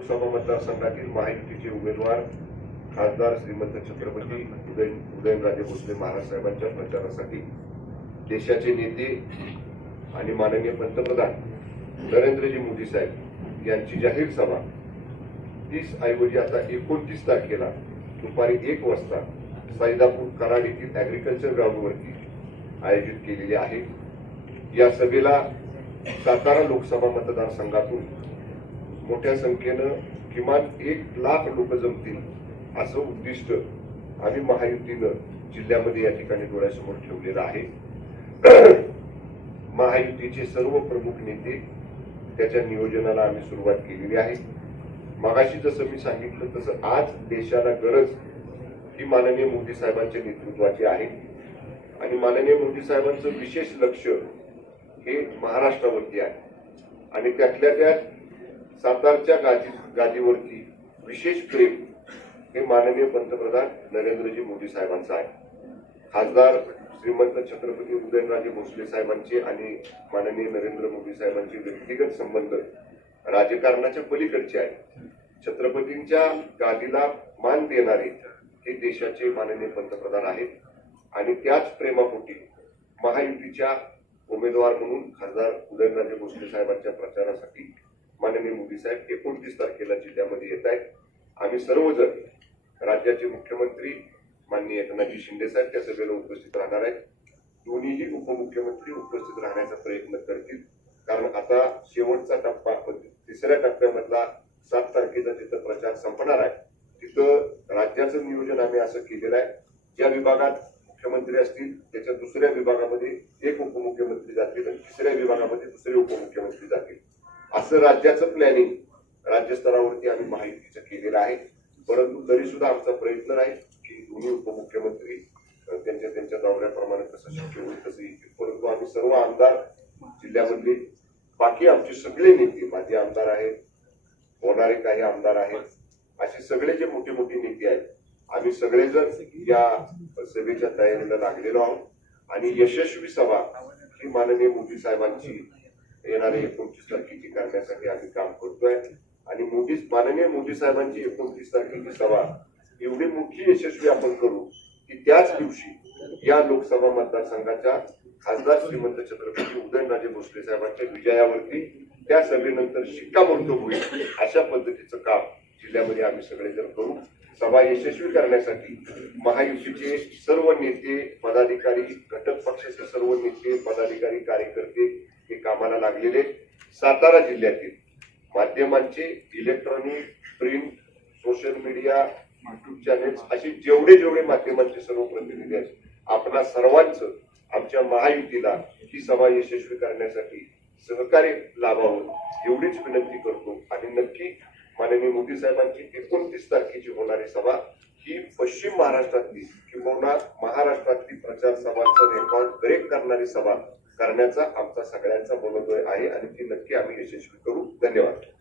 लोकसभा मतदारसंघातील महायुतीचे उमेदवार खासदार श्रीमंत छत्रपती उदय उदयनराजे भोसले महाराज साहेबांच्या प्रचारासाठी देशाचे नेते आणि माननीय पंतप्रधान नरेंद्रजी मोदी साहेब यांची जाहीर सभा तीस ऐवजी आता एकोणतीस तारखेला दुपारी एक वाजता साईदापूर कराड येथील अॅग्रिकल्चर ग्राउंडवरती आयोजित केलेली आहे या सभेला सातारा लोकसभा मतदारसंघातून मोठ्या संख्येनं किमान एक लाख लोक जमतील असं उद्दिष्ट आम्ही महायुतीनं जिल्ह्यामध्ये या ठिकाणी डोळ्यासमोर ठेवलेलं आहे महायुतीचे सर्व प्रमुख नेते त्याच्या नियोजनाला आम्ही सुरुवात केलेली आहे मगाशी जसं मी सांगितलं तसं आज देशाला गरज ही माननीय मोदी साहेबांच्या नेतृत्वाची आहे आणि माननीय मोदी साहेबांचं विशेष लक्ष हे महाराष्ट्रावरती आहे आणि त्यातल्या त्यात सातारच्या गादी गादीवरती विशेष प्रेम हे माननीय पंतप्रधान नरेंद्रजी मोदी साहेबांचं आहे खासदार श्रीमंत छत्रपती उदयनराजे भोसले साहेबांचे आणि माननीय नरेंद्र मोदी साहेबांचे व्यक्तिगत संबंध राजकारणाच्या पलीकडचे आहेत छत्रपतींच्या गादीला मान देणारे हे देशाचे माननीय पंतप्रधान आहेत आणि त्याच प्रेमापोटी महायुतीच्या उमेदवार म्हणून खासदार उदयनराजे भोसले साहेबांच्या प्रचारासाठी माननीय मोदी साहेब एकोणतीस तारखेला जिल्ह्यामध्ये येत आहेत आम्ही सर्वजण राज्याचे मुख्यमंत्री माननीय एकनाथजी शिंदे साहेब त्या सभेला उपस्थित राहणार आहेत दोन्हीही उपमुख्यमंत्री उपस्थित राहण्याचा प्रयत्न करतील कारण आता शेवटचा टप्पा तिसऱ्या टप्प्यामधला सात तारखेचा तिथं प्रचार संपणार आहे तिथं राज्याचं नियोजन आम्ही असं केलेलं आहे ज्या विभागात मुख्यमंत्री असतील त्याच्या दुसऱ्या विभागामध्ये एक उपमुख्यमंत्री जातील आणि तिसऱ्या विभागामध्ये दुसरे उपमुख्यमंत्री जातील असं राज्याचं प्लॅनिंग राज्यस्तरावरती आम्ही माहितीचं केलेलं आहे परंतु तरी सुद्धा आमचा प्रयत्न नाही की दोन्ही उपमुख्यमंत्री त्यांच्या त्यांच्या दौऱ्याप्रमाणे कसं शक्य होईल तसं परंतु आम्ही सर्व आमदार जिल्ह्यामधले बाकी आमचे सगळे नेते माजी आमदार आहेत होणारे काही आमदार आहेत असे सगळे जे मोठे मोठे नेते आहेत आम्ही सगळेजण या सभेच्या तयारीला लागलेलो आहोत आणि यशस्वी सभा ही माननीय मोदी साहेबांची येणारे एकोणतीस तारखेची करण्यासाठी आम्ही काम करतोय आणि मोदी माननीय मोदी साहेबांची एकोणतीस तारखेची सभा एवढी मोठी यशस्वी आपण करू की त्याच दिवशी या लोकसभा मतदारसंघाच्या खासदार श्रीमंत छत्रपती उदयनराजे भोसले साहेबांच्या विजयावरती त्या सभेनंतर शिक्कामोर्तब होईल अशा पद्धतीचं काम जिल्ह्यामध्ये आम्ही सगळे जर करू सभा यशस्वी करण्यासाठी महायुतीचे सर्व नेते पदाधिकारी घटक पक्षाचे सर्व नेते पदाधिकारी कार्यकर्ते हे कामाला लागलेले सातारा जिल्ह्यातील माध्यमांचे electronic print social media YouTube channels असे जेवढे जेवढे माध्यमांचे सर्व प्रतिनिधी आहेत आपल्या सर्वांचं आमच्या महायुतीला ही सभा यशस्वी करण्यासाठी सहकार्य लाभावं एवढीच विनंती करतो आणि नक्की माननीय मोदी साहेबांची एकोणतीस तारखेची होणारी सभा की पश्चिम महाराष्ट्रातली किंवा महाराष्ट्रातली प्रचार सभांचं रेकॉर्ड ब्रेक करणारी सभा करण्याचा आमचा सगळ्यांचा मनोदय आहे आणि ती नक्की आम्ही यशस्वी करू धन्यवाद